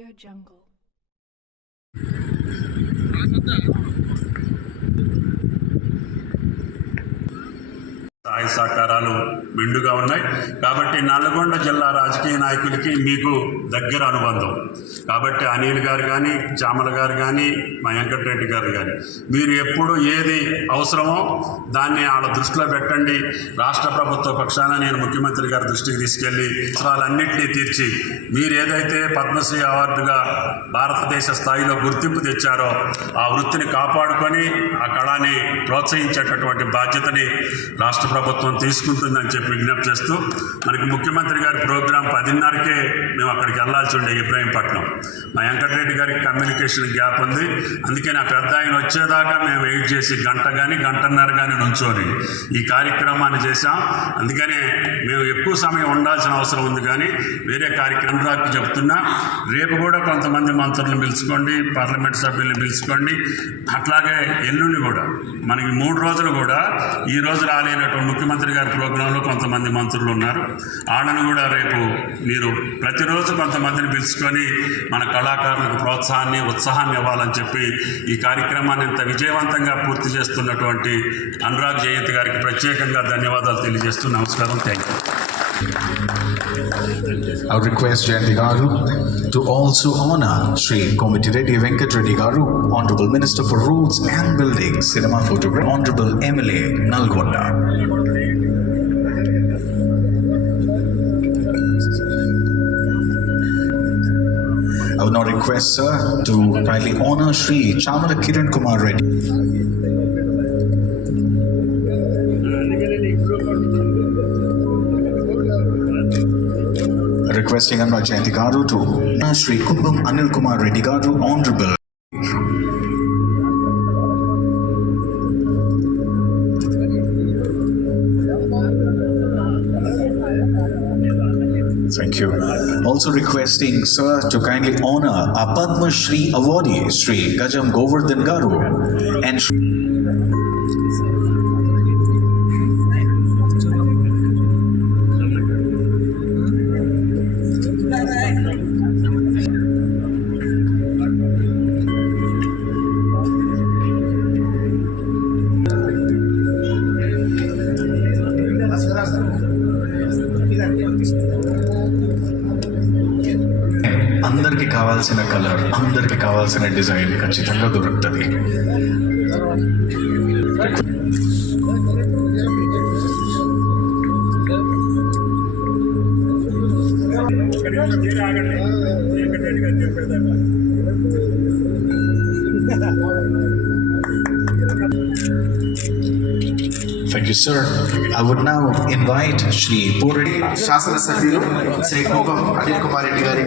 AudioJungle. సహాయ సహకారాలు మెండుగా ఉన్నాయి కాబట్టి నల్గొండ జిల్లా రాజకీయ నాయకులకి మీకు దగ్గర అనుబంధం కాబట్టి అనిల్ గారు కానీ చామల గారు కానీ మా వెంకటరెడ్డి గారు కానీ మీరు ఎప్పుడు ఏది అవసరమో దాన్ని వాళ్ళ దృష్టిలో పెట్టండి. రాష్ట్ర ప్రభుత్వ పక్షాన నేను ముఖ్యమంత్రి గారి దృష్టికి తీసుకెళ్ళి అవసరాలన్నింటినీ తీర్చి మీరు ఏదైతే పద్మశ్రీ అవార్డుగా భారతదేశ స్థాయిలో గుర్తింపు తెచ్చారో ఆ వృత్తిని కాపాడుకొని ఆ కళని ప్రోత్సహించేటటువంటి బాధ్యతని రాష్ట్ర ప్రభుత్వం తీసుకుంటుందని చెప్పి విజ్ఞప్తి చేస్తూ మనకి ముఖ్యమంత్రి గారి ప్రోగ్రాం 10:30కే మేము అక్కడికి వెళ్ళాల్సి ఉండే ఇబ్రాహీంపట్నం. మా వెంకటరెడ్డి గారికి కమ్యూనికేషన్ గ్యాప్ ఉంది, అందుకే నా పెద్ద ఆయన వచ్చేదాకా మేము వెయిట్ చేసి గంటన్నర కానీ నుంచోని ఈ కార్యక్రమాన్ని చేశాం. అందుకనే మేము ఎక్కువ సమయం ఉండాల్సిన అవసరం ఉంది, కానీ వేరే కార్యక్రమాలకు చెప్తున్నా రేపు కూడా కొంతమంది మంత్రులను పిలుచుకోండి, పార్లమెంట్ సభ్యుల్ని పిలుచుకోండి. అట్లాగే ఎల్లుండి కూడా మనకి 3 రోజులు కూడా ఈ రోజు రాలేనటువంటి ముఖ్యమంత్రి గారి ప్రోగ్రాంలో కొంతమంది మంత్రులు ఉన్నారు. వాళ్ళను కూడా రేపు మీరు ప్రతిరోజు కొంతమందిని పిలుచుకొని మన కళాకారులకు ప్రోత్సాహాన్ని ఉత్సాహాన్ని ఇవ్వాలని చెప్పి ఈ కార్యక్రమాన్ని ఇంత విజయవంతంగా పూర్తి చేస్తున్నటువంటి అనురాగ్ జయంత్ గారికి ప్రత్యేకంగా ధన్యవాదాలు తెలియజేస్తూ నమస్కారం. Thank you. I would request Jayanti Garu to also honor Sri Komitireddy Venkat Reddy Garu, Honorable Minister for Roads and Buildings, Cinema Photographer, Honorable MLA, Nalgonda. I would now request sir to kindly honor Sri Chamala Kiran Kumar Reddy. Requesting Anurag Jayanti Garu to honor Sri Kumbam Anil Kumar Reddy Garu, Honorable. Thank you. Also requesting sir to kindly honor our Padma Shri awardee Sri Gajam Govardhan Garu and అందరికి కావాల్సిన colour, అందరికి కావాల్సిన design ఖచ్చితంగా దొరుకుతుంది. Thank you, sir. I would now invite Shri Puradi. శాసన సభ్యులు శ్రీ కుమ్మం అనిల్ కుమార్ రెడ్డి గారి,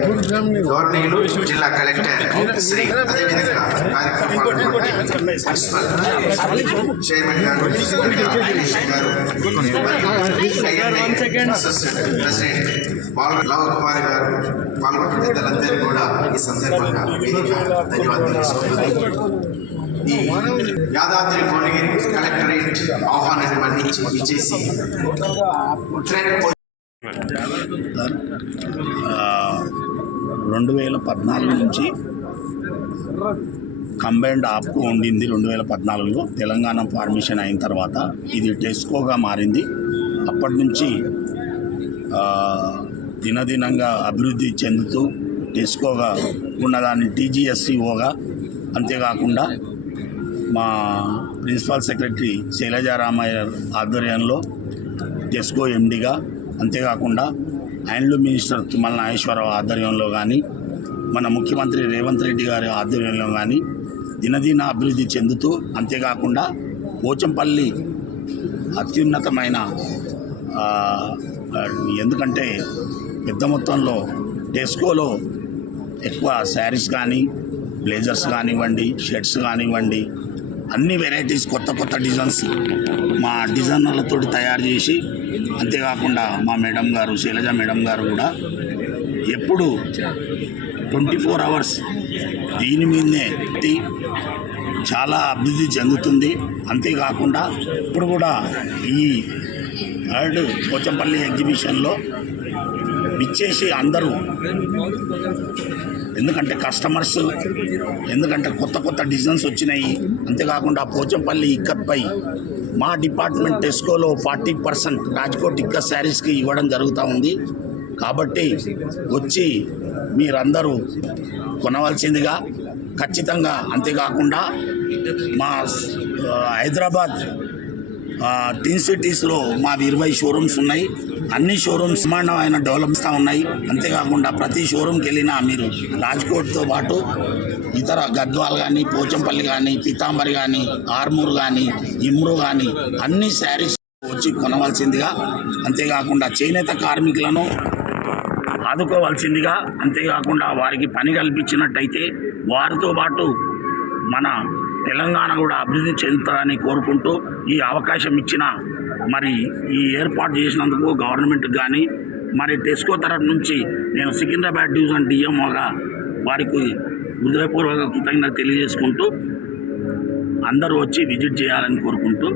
గవర్నీయులు జిల్లా కలెక్టర్ శ్రీ, అదేవిధంగా కార్యక్రమాలు మున్సిపల్ చైర్మన్ గారు, అసిస్టెంట్ ప్రెసిడెంట్ లవ కుమార్ గారు, పాల్గొన్న పెద్దలందరూ కూడా ఈ సందర్భంగా ధన్యవాదాలు తెలుసుకుంటున్నారు. ఈ యాదాద్రి భువనగిరి కలెక్టరేట్ ఆహ్వానాన్ని మన్నించి ఇచ్చేసి 2014 నుంచి కంబైన్డ్ ఆప్కు ఉండింది. 2014లో తెలంగాణ ఫార్మేషన్ అయిన తర్వాత ఇది టెస్కోగా మారింది. అప్పటి నుంచి దినదినంగా అభివృద్ధి చెందుతూ టెస్కోగా ఉన్నదాన్ని TGSCOగా, అంతేకాకుండా మా ప్రిన్సిపల్ సెక్రటరీ శైలజారామయ్య ఆధ్వర్యంలో టెస్కో MDగా, అంతేకాకుండా హ్యాండ్లూమ్ మినిస్టర్ తుమ్మల నాగేశ్వరరావు ఆధ్వర్యంలో కానీ, మన ముఖ్యమంత్రి రేవంత్ రెడ్డి గారి ఆధ్వర్యంలో కానీ దినదిన అభివృద్ధి చెందుతూ, అంతేకాకుండా పోచంపల్లి అత్యున్నతమైన, ఎందుకంటే పెద్ద మొత్తంలో టెస్కోలో ఎక్కువ శారీస్ కానీ, బ్లేజర్స్ కానివ్వండి, షర్ట్స్ కానివ్వండి, అన్ని వెరైటీస్ కొత్త డిజైన్స్ మా డిజైనర్లతో తయారు చేసి, అంతేకాకుండా మా మేడం గారు శైలజ మేడం గారు కూడా ఎప్పుడు 24 hours దీని మీదనే చాలా అభివృద్ధి చెందుతుంది. అంతేకాకుండా ఇప్పుడు కూడా ఈ థర్డ్ పోచంపల్లి ఎగ్జిబిషన్లో విచ్చేసి అందరూ ఎందుకంటే కస్టమర్స్, ఎందుకంటే కొత్త కొత్త డిజైన్స్ వచ్చినాయి. అంతేకాకుండా పోచంపల్లి ఇక్కత్పై మా డిపార్ట్మెంట్ టెస్కోలో 40% రాజ్కోట్ ఇక్కత్ శారీస్కి ఇవ్వడం జరుగుతూ ఉంది. కాబట్టి వచ్చి మీరందరూ కొనవలసిందిగా ఖచ్చితంగా. అంతేకాకుండా మా హైదరాబాద్ టిన్ సిటీస్లో మావి 20 షోరూమ్స్ ఉన్నాయి. అన్ని షోరూమ్స్ సమానమైన డెవలప్స్తా ఉన్నాయి. అంతేకాకుండా ప్రతి షోరూమ్కి వెళ్ళినా మీరు రాజ్కోట్తో పాటు ఇతర గద్వాల్ కానీ, పోచంపల్లి కానీ, పీతాంబరి కానీ, ఆర్మూర్ కానీ, ఇమ్రు కానీ అన్ని శారీస్ వచ్చి కొనవలసిందిగా. అంతేకాకుండా చేనేత కార్మికులను ఆదుకోవాల్సిందిగా. అంతేకాకుండా వారికి పని కల్పించినట్టయితే వారితో పాటు మన తెలంగాణ కూడా అభివృద్ధి చెందుతుందని కోరుకుంటూ ఈ అవకాశం ఇచ్చిన మరి ఈ ఏర్పాటు చేసినందుకు గవర్నమెంట్కి కానీ మరి టెస్కో తరఫు నుంచి నేను సికింద్రాబాద్ డివిజన్ డిఎంఓగా వారికి హృదయపూర్వక కృతజ్ఞత తెలియజేసుకుంటూ అందరూ వచ్చి విజిట్ చేయాలని కోరుకుంటూ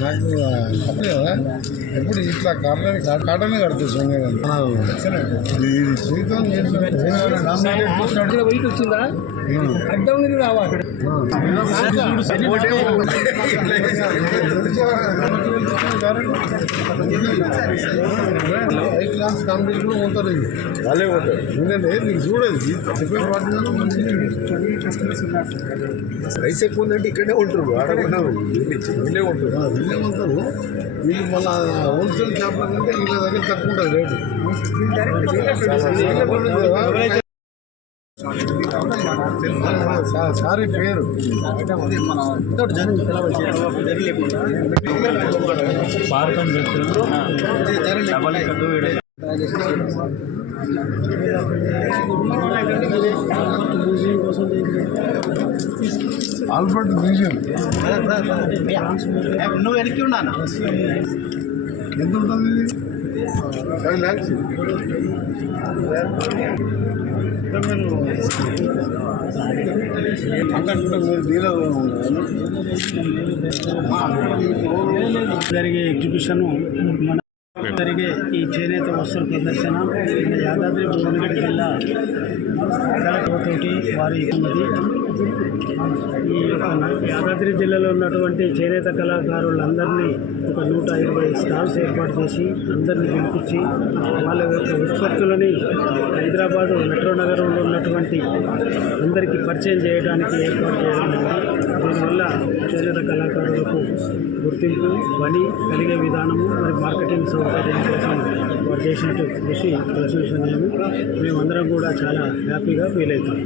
నాకు ఎప్పుడు ఇట్లా కాటనే కడుతుంది జీవితం వచ్చిందా అడ్డం రావాలి క్లాస్ కాంపిటీషన్ కూడా పోతారు వాళ్ళే పోతారు. ఎందుకంటే నీకు చూడదు రైస్ ఎక్కువ ఉందంటే ఇక్కడే ఉంటారు, ఆడకుండా వీళ్ళే ఉంటారు. వీళ్ళు మళ్ళీ హోల్సేల్ షాప్ల కంటే వీళ్ళ దగ్గర తక్కువ ఉంటుంది రేటు. సారీ పేరు ఆల్బర్ట్ మ్యూజియం నువ్వు వెనక్కి ఉన్నాను. ఎంత ఉంటుంది? 5 lakhs. జరిగే ఎగ్జిబిషన్ జరిగే ఈ చేనేత వస్తువుల ప్రదర్శన మన యాదాద్రి భువనగిరి జిల్లా కలెక్టర్తోటి వారి ఉన్నది. ఈ యాదాద్రి జిల్లాలో ఉన్నటువంటి చేనేత కళాకారులందరినీ ఒక 120 స్టాల్స్ ఏర్పాటు చేసి అందరినీ పిలిపించి వాళ్ళ యొక్క ఉత్పత్తులని హైదరాబాదు మెట్రో నగరంలో ఉన్నటువంటి అందరికీ పరిచయం చేయడానికి ఏర్పాటు చేయడం. దీనివల్ల చేనేత కళాకారులకు గుర్తింపు, పని కలిగే విధానము మరి మార్కెటింగ్ సౌకర్యం కోసం వారు చేసినట్టు కృషి ప్రశంసనీయము. మేమందరం కూడా చాలా హ్యాపీగా ఫీల్ అవుతాం.